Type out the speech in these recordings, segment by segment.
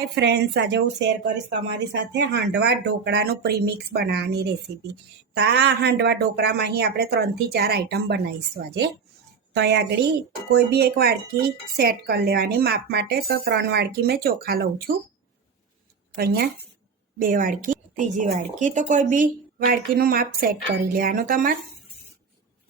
Hi friends આજે હું share કરીશ તમારી સાથે હાંડવા ઢોકળાનું પ્રીમિક્સ બનાવવાની રેસીપી તો આ હાંડવા ઢોકળામાં અહીં આપણે ત્રણથી ચાર આઈટમ બનાવીશું આજે. તો અહીં આગળ કોઈ બી એક વાડકી સેટ કરી લેવાની માપ માટે. તો ત્રણ વાડકી મેં ચોખા લઉં છું. તો અહીંયા બે વાડકી, ત્રીજી વાડકી. તો કોઈ બી વાડકીનું માપ સેટ કરી લેવાનું તમારે.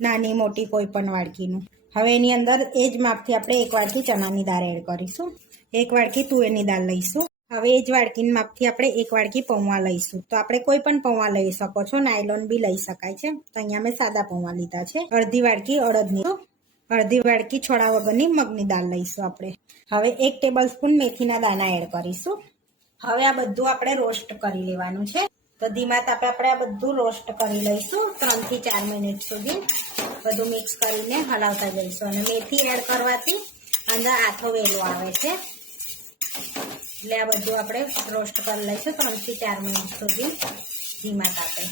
નાની મોટી કોઈ પણ વાડકીનું. હવે એની અંદર એ જ માપથી આપણે એક વાડકી ચણાની દાળ એડ કરીશું. એક વાડકી તુવેરની દાળ લઈશું. હવે એ જ વાડકીની માપથી આપણે એક વાડકી પૌવા લઈશું. તો આપણે કોઈ પણ પૌવા લઈ શકો છો. નાયલોન બી લઈ શકાય છે. તો અહીંયા મેં સાદા પૌવા લીધા છે. અડધી વાડકી અડદની. અડધી વાડકી છોડા વગરની મગની દાળ લઈશું આપણે. હવે એક ટેબલ સ્પૂન મેથીના દાણા એડ કરીશું. હવે આ બધું આપણે રોસ્ટ કરી લેવાનું છે. તો ધીમા તાપે આપણે આ બધું રોસ્ટ કરી લઈશું ત્રણથી ચાર મિનિટ સુધી. બધું મિક્સ કરીને હલાવતા જઈશું. અને મેથી એડ કરવાથી અંદર આથો વેલો આવે છે. એટલે આ બધું આપણે રોસ્ટ કરી લઈશું ત્રણથી ચાર મિનિટ સુધી ધીમા તાપે.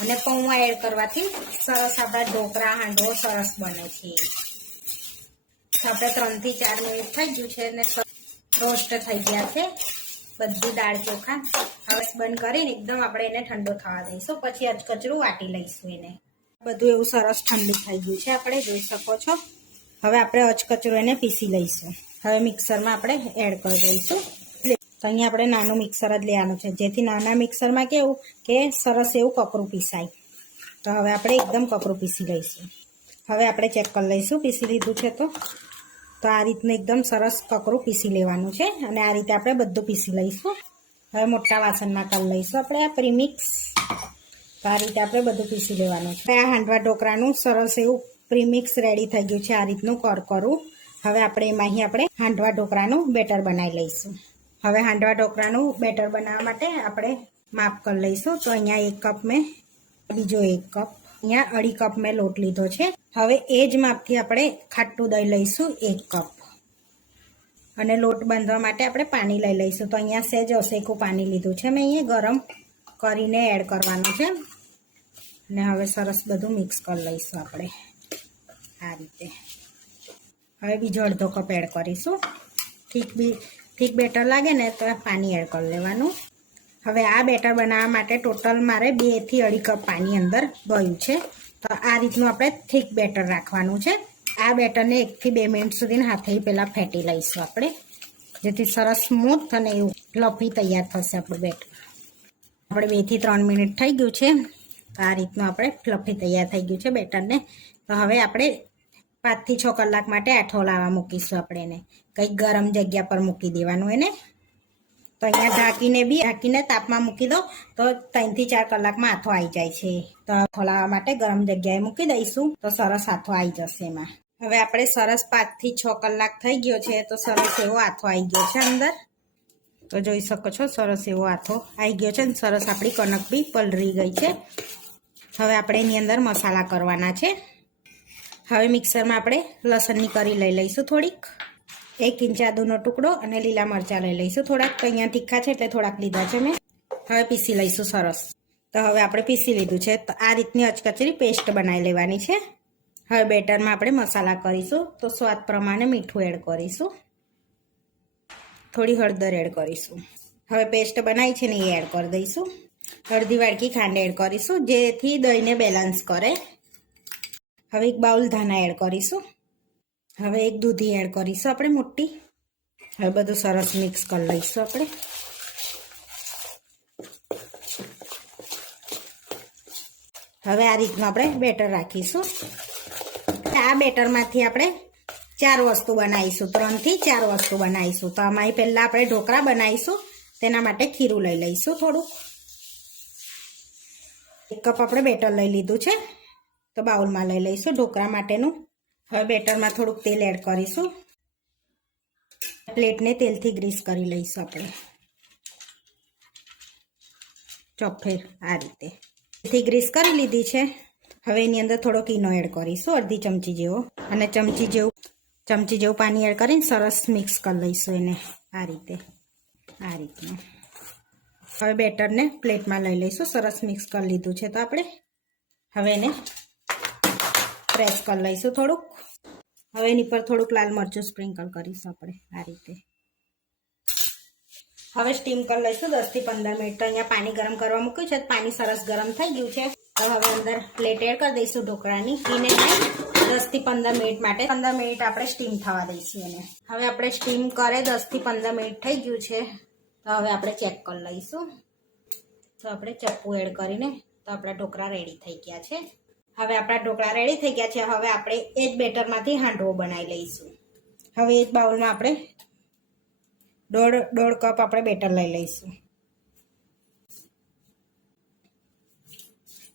અને પૌવા એડ કરવાથી સરસ આપણા ઢોકળા હાંડવો સરસ બને છે. આપણે ત્રણથી ચાર મિનિટ થઈ ગયું છે અને રોસ્ટ થઈ ગયા છે. બધી દાળ ચોખા હવે બંધ કરીને એકદમ આપણે એને ઠંડો થવા દઈશું. પછી અચકચરું વાટી લઈશું એને. બધું એવું સરસ ઠંડુ થઈ ગયું છે. આપણે જોઈ શકો છો. હવે આપણે અચકચરું એને પીસી લઈશું. હવે મિક્સરમાં આપણે એડ કરી દઈશું. તો અહીંયા આપણે નાનું મિક્સર જ લેવાનું છે. જેથી નાના મિક્સરમાં કેવું કે સરસ એવું કપરું પીસાય. તો હવે આપણે એકદમ કપરું પીસી લઈશું. હવે આપણે ચેક કરી લઈશું, પીસી લીધું છે તો. તો આ રીતનું એકદમ સરસ કકરું પીસી લેવાનું છે અને આ રીતે આપણે બધું પીસી લઈશું. હવે મોટા વાસણમાં કરી લઈશું આપણે આ પ્રીમિક્સ. તો આ રીતે આપણે બધું પીસી લેવાનું છે. આ હાંડવા ઢોકળાનું સરસ એવું પ્રીમિક્સ રેડી થઈ ગયું છે આ રીતનું કરકરું. હવે આપણે એમાં અહીં આપણે હાંડવા ઢોકળાનું બેટર બનાવી લઈશું. હવે હાંડવા ઢોકળાનું બેટર બનાવવા માટે આપણે માપ કરી લઈશું. તો અહીંયા એક કપ મેં, બીજો એક કપ. અહીંયા અઢી કપ મેં લોટ લીધો છે. હવે એ જ માપથી આપણે ખાટું દહીં લઈશું, એક કપ. અને લોટ બાંધવા માટે આપણે પાણી લઈ લઈશું. તો અહીંયા સેજ અસેકું પાણી લીધું છે. મેં અહીંયા ગરમ કરીને એડ કરવાનું છે. અને હવે સરસ બધું મિક્સ કરી લઈશું આપણે. આ રીતે. હવે બીજો અડધો કપ એડ કરીશું. ઠીક બી, ઠીક બેટર લાગે ને તો પાણી એડ કરી લેવાનું. હવે આ બેટર બનાવવા માટે ટોટલ મારે બેથી અઢી કપ પાણી અંદર ગયું છે. તો આ રીતનું આપણે થીક બેટર રાખવાનું છે. આ બેટરને એકથી બે મિનિટ સુધી હાથે પહેલાં ફેટી લઈશું આપણે. જેથી સરસ સ્મૂથ અને એવું ફ્લફી તૈયાર થશે આપણું બેટર. આપણે બેથી ત્રણ મિનિટ થઈ ગયું છે. તો આ રીતનું આપણે ફ્લફી તૈયાર થઈ ગયું છે બેટરને. તો હવે આપણે પાંચથી છ કલાક માટે આઠો લાવવા મૂકીશું આપણે એને. કંઈક ગરમ જગ્યા પર મૂકી દેવાનું એને. તો અહીંયા ઢાંકીને બી, ઢાંકીને તાપમાં મૂકી દો, તો ત્રણથી ચાર કલાકમાં આથો આવી જાય છે. તો ખોલાવા માટે ગરમ જગ્યાએ મૂકી દઈશું, તો સરસ આથો આવી જશે એમાં. હવે આપણે સરસ પાંચથી છ કલાક થઈ ગયો છે, તો સરસ એવો આથો આવી ગયો છે અંદર. તો જોઈ શકો છો, સરસ એવો આથો આવી ગયો છે અને સરસ આપણી કણક બી પલરી ગઈ છે. હવે આપણે એની અંદર મસાલા કરવાના છે. હવે મિક્સરમાં આપણે લસણની કરી લઈ લઈશું થોડીક. એક ઇંચ આદુનો ટુકડો અને લીલા મરચાં લઈ લઈશું થોડાક. તો અહીંયા તીખા છે એટલે થોડાક લીધા છે મેં. હવે પીસી લઈશું સરસ. તો હવે આપણે પીસી લીધું છે. તો આ રીતની અચકચરી પેસ્ટ બનાવી લેવાની છે. હવે બેટરમાં આપણે મસાલા કરીશું. તો સ્વાદ પ્રમાણે મીઠું એડ કરીશું. થોડી હળદર એડ કરીશું. હવે પેસ્ટ બનાવી છે ને એ એડ કરી દઈશું. અડધી વાડકી ખાંડ એડ કરીશું, જેથી દહીંને બેલેન્સ કરે. હવે એક બાઉલ ધાના એડ કરીશું. હવે એક દૂધી એડ કરીશું આપણે મોટી. હવે બધું સરસ મિક્સ કરી લઈશું આપણે. હવે આ રીતનું આપણે બેટર રાખીશું. આ બેટરમાંથી આપણે ચાર વસ્તુ બનાવીશું. ત્રણથી ચાર વસ્તુ બનાવીશું. તો આમાં પહેલાં આપણે ઢોકળા બનાવીશું. તેના માટે ખીરું લઈ લઈશું થોડુંક. એક કપ આપણે બેટર લઈ લીધું છે. તો બાઉલમાં લઈ લઈશું ઢોકળા માટેનું. હવે બેટરમાં થોડુંક તેલ એડ કરીશું. પ્લેટને તેલથી ગ્રીસ કરી લઈશું આપણે. ચોફેર આ રીતે. તેલથી ગ્રીસ કરી લીધી છે. હવે એની અંદર થોડોક કીનો એડ કરીશું, અડધી ચમચી જેવો. અને ચમચી જેવું ચમચી જેવું પાણી એડ કરીને સરસ મિક્સ કરી લઈશું એને આ રીતે. આ રીતનું. હવે બેટરને પ્લેટમાં લઈ લઈશું, સરસ મિક્સ કરી લીધું છે તો આપણે. હવે એને પ્રેસ કરી લઈશું થોડુંક. હવે એની પર થોડુંક લાલ મરચું સ્પ્રિંકલ કરીશું આપણે, આ રીતે. હવે સ્ટીમ કરી લઈશું દસથી પંદર મિનિટ. અહીંયા પાણી ગરમ કરવા મૂક્યું છે, પાણી સરસ ગરમ થઈ ગયું છે. હવે અંદર પ્લેટ એડ કરી દઈશું ઢોકળાની. એને દસથી પંદર મિનિટ માટે, પંદર મિનિટ આપણે સ્ટીમ થવા દઈશું એને. હવે આપણે સ્ટીમ કરે દસથી પંદર મિનિટ થઈ ગયું છે. તો હવે આપણે ચેક કરી લઈશું. તો આપણે ચપ્પુ એડ કરીને, તો આપણા ઢોકળા રેડી થઈ ગયા છે. હવે આપણા ઢોકળા રેડી થઈ ગયા છે. હવે આપણે એ જ બેટરમાંથી હાંડવો બનાવી લઈશું. હવે એક બાઉલમાં આપણે દોઢ દોઢ કપ આપણે બેટર લઈ લઈશું.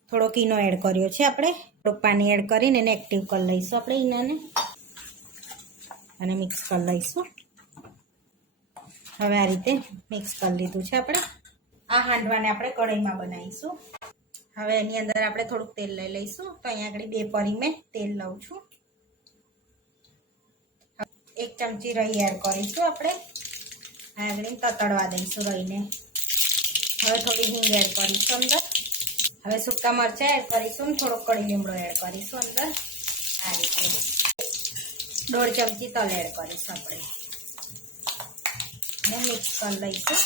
થોડોક ઈનો એડ કર્યો છે આપણે. થોડુંક પાણી એડ કરીને એને એક્ટિવ કરી લઈશું આપણે ઈનાને. અને મિક્સ કરી લઈશું. હવે આ રીતે મિક્સ કરી લીધું છે આપણે. આ હાંડવાને આપણે કઢાઈમાં બનાવીશું. હવે એની અંદર આપણે થોડુંક તેલ લઈ લઈશું. તો અહીંયા આગળ બે પરી મેં તેલ લઉં છું. એક ચમચી રહી એડ કરીશું આપણે. આગળ તતડવા દઈશું રહીને. હવે થોડી હિંગ એડ કરીશું અંદર. હવે સૂકા મરચાં એડ કરીશું થોડોક કડી લીમડો એડ કરીશું અંદર. આ રીતે. દોઢ ચમચી તલ એડ કરીશું આપણે. મિક્સ કરી લઈશું.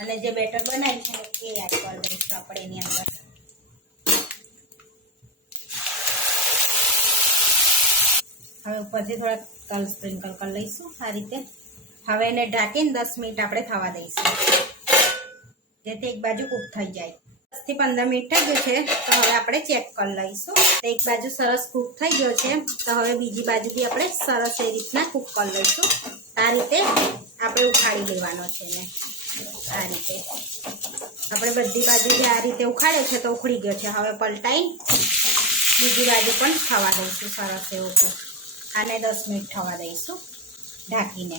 અને જે બેટર બનાવી છે એ એડ કરી દઈશું આપણે એની અંદર. ઉપરથી થોડા તલ સ્પ્રિંકલ કરી લઈશું આ રીતે. હવે એને ઢાંકીને દસ મિનિટ આપણે થવા દઈશું. જેથી એક બાજુ કૂક થઈ જાય. દસથી પંદર મિનિટ થઈ ગયું છે, તો હવે આપણે ચેક કરી લઈશું. તો એક બાજુ સરસ કૂક થઈ ગયો છે, તો હવે બીજી બાજુથી આપણે સરસ એ રીતના કૂક કરી લઈશું. આ રીતે આપણે ઉખાડી લેવાનો છે ને આ રીતે. આપણે બધી બાજુ જે આ રીતે ઉખાડ્યો છે, તો ઉખડી ગયો છે. હવે પલટાઈ બીજી બાજુ પણ થવા દઈશું સરસ એવું કૂક. આને દસ મિનિટ થવા દઈશું ઢાંકીને.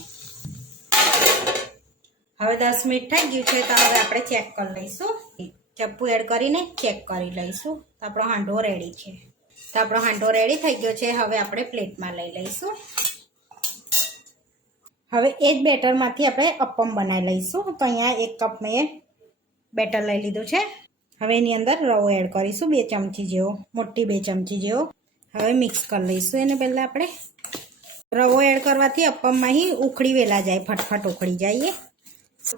હવે દસ મિનિટ થઈ ગયું છે તો હવે આપણે ચેક કરી લઈશું. ચપ્પુ એડ કરીને ચેક કરી લઈશું. તો આપણો હાંડો રેડી છે. તો આપણો હાંડો રેડી થઈ ગયો છે. હવે આપણે પ્લેટમાં લઈ લઈશું. હવે એ જ બેટરમાંથી આપણે અપમ બનાવી લઈશું. તો અહીંયા એક કપ મેં બેટર લઈ લીધું છે. હવે એની અંદર રવો એડ કરીશું. બે ચમચી જેવો, મોટી બે ચમચી જેવો. હવે મિક્સ કરી લઈશું એને પહેલાં આપણે. રવો એડ કરવાથી અપમમાં હી ઉખડી વેલા જાય, ફટફટ ઉખડી જઈએ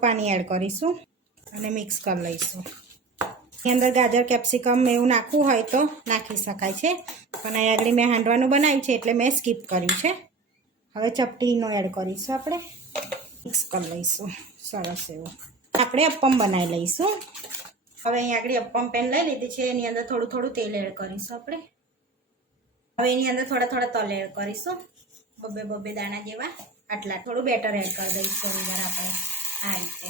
પાણી એડ કરીશું અને મિક્સ કરી લઈશું. એની અંદર ગાજર કેપ્સિકમ એવું નાખવું હોય તો નાખી શકાય છે. પણ અહીં આગળ મેં હાંડવાનું બનાવ્યું છે એટલે મેં સ્કીપ કર્યું છે. હવે ચપટીનો એડ કરીશું આપણે. મિક્સ કરી લઈશું. સરસ એવું. આપણે અપ્પમ બનાવી લઈશું. હવે અહીં આગળ અપ્પમ પેન લઈ લીધી છે. એની અંદર થોડું થોડું તેલ એડ કરીશું આપણે. હવે એની અંદર થોડા થોડા તલ એડ કરીશું. બબે બબે દાણા જેવા. આટલા થોડું બેટર એડ કરી દઈશું અંદર આપણે. આ રીતે.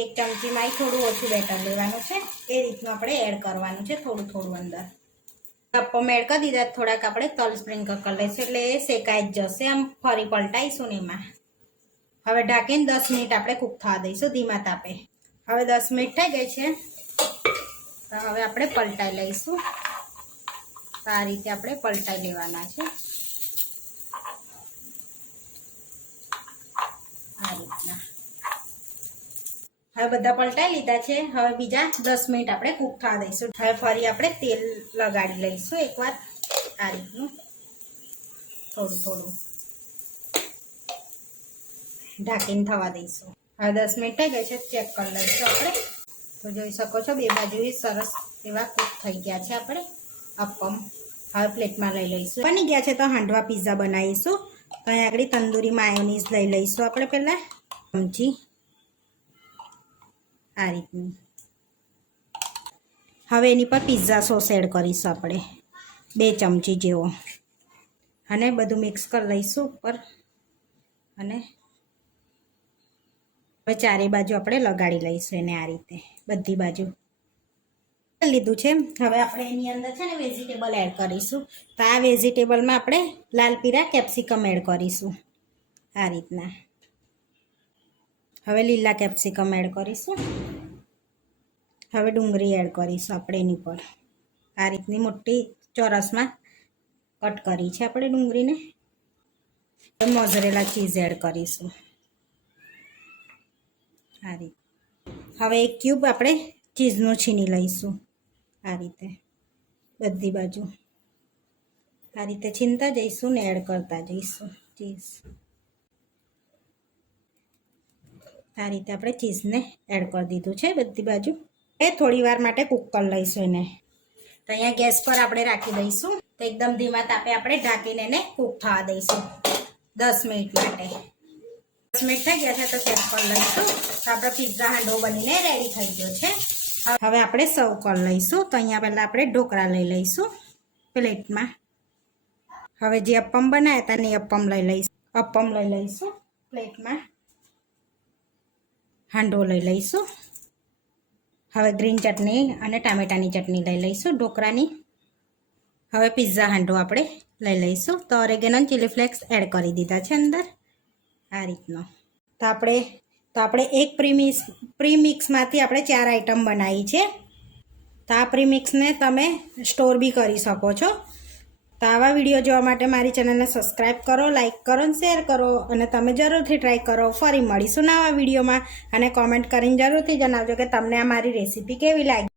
એક ચમચીમાંય ચમચીમાં થોડું ઓછું બેટર લેવાનું છે. એ રીતનું આપણે એડ કરવાનું છે થોડું થોડું અંદર. અપ્પમ એડ કરી દીધા, થોડાક આપણે તલ સ્પ્રિંકલ કરી લઈશું. એટલે એ શેકાઈ જ જશે. આમ ફરી પલટાઈશું ને એમાં. હવે ઢાંકીને દસ મિનિટ આપણે કૂક થવા દઈશું ધીમા તાપે. હવે દસ મિનિટ થઈ ગઈ છે. હવે આપણે પલટાઈ લઈશું. આ રીતે આપણે પલટાઈ લેવાના છે. આ રીતના. હવે બધા પલટાઈ લીધા છે. હવે બીજા દસ મિનિટ આપણે કૂક થવા દઈશું. હવે ફરી આપણે તેલ લગાડી લઈશું એકવાર. આ રીતનું. થોડું થોડું. ઢાંકીને થવા દઈશું. હવે દસ મિનિટ થઈ ગઈ છે. ચેક કરી લઈશું આપણે. તો જોઈ શકો છો, બે બાજુ સરસ એવા કૂક થઈ ગયા છે આપણે. અપમ. હવે પ્લેટમાં લઈ લઈશું. બની ગયા છે તો હાંડવા પીઝા બનાવીશું. તો અહીં આગળ તંદૂરી માયોનીઝ લઈ લઈશું આપણે પહેલાં. ચમચી આ રીતની. હવે એની પર પિઝા સોસ એડ કરીશું આપણે. બે ચમચી જેવો. અને બધું મિક્સ કરી લઈશું ઉપર. અને હવે ચારે બાજુ આપણે લગાડી લઈશું એને આ રીતે. બધી બાજુ. લીધું છે હવે આપણે એની અંદર છે ને વેજીટેબલ એડ કરીશું. તો આ વેજીટેબલમાં આપણે લાલ પીરા કેપ્સિકમ એડ કરીશું. આ રીતના. હવે લીલા કેપ્સિકમ એડ કરીશું. હવે ડુંગળી એડ કરીશું આપણે એની પર. આ રીતની મોટી ચોરસમાં કટ કરી છે આપણે ડુંગળીને. મોઝરેલા ચીઝ એડ કરીશું. આ રીત. હવે એક ક્યુબ આપણે ચીઝનું છીની લઈશું. આ રીતે. બધી બાજુ. આ રીતે છીનતા જઈશું ને એડ કરતા જઈશું ચીઝ આ રીતે આપણે ચીઝને એડ કરી દીધું છે બધી બાજુ. એ થોડી વાર માટે કૂક લઈશું એને. તો અહીંયા ગેસ પર આપણે રાખી દઈશું. તો એકદમ ધીમા તાપે આપણે ઢાંકીને એને કૂક થવા દઈશું. દસ મિનિટ માટે. દસ મિનિટ થઈ ગયા છે તો ચેક પર લઈશું. તો આપણો પિઝા હાંડવો બનીને રેડી થઈ ગયો છે. હવે આપણે સર્વ કરી લઈશું. તો અહીંયા પહેલાં આપણે ઢોકળા લઈ લઈશું પ્લેટમાં. હવે જે અપમ બનાવ્યા હતા ને અપમ લઈ લઈશું. અપમ લઈ લઈશું પ્લેટમાં. હાંડવો લઈ લઈશું. હવે ગ્રીન ચટણી અને ટામેટાની ચટણી લઈ લઈશું ઢોકળાની. હવે પિઝા હાંડવો આપણે લઈ લઈશું. તો ઓરેગેનો ચીલી ફ્લેક્સ એડ કરી દીધા છે અંદર. આ રીતનો. તો આપણે તો આપણે એક પ્રીમિક્સ પ્રીમિક્સમાંથી આપણે ચાર આઈટમ બનાવી છે. તો આ પ્રીમિક્સને તમે સ્ટોર બી કરી શકો છો. તો આવા વીડિયો જોવા માટે મારી ચેનલને સબસ્ક્રાઈબ કરો, લાઇક કરો અને શેર કરો અને તમે જરૂરથી ટ્રાય કરો. ફરી મળીશું નવા વિડીયોમાં અને કોમેન્ટ કરીને જરૂરથી જણાવજો કે તમને આ મારી રેસીપી કેવી લાગી.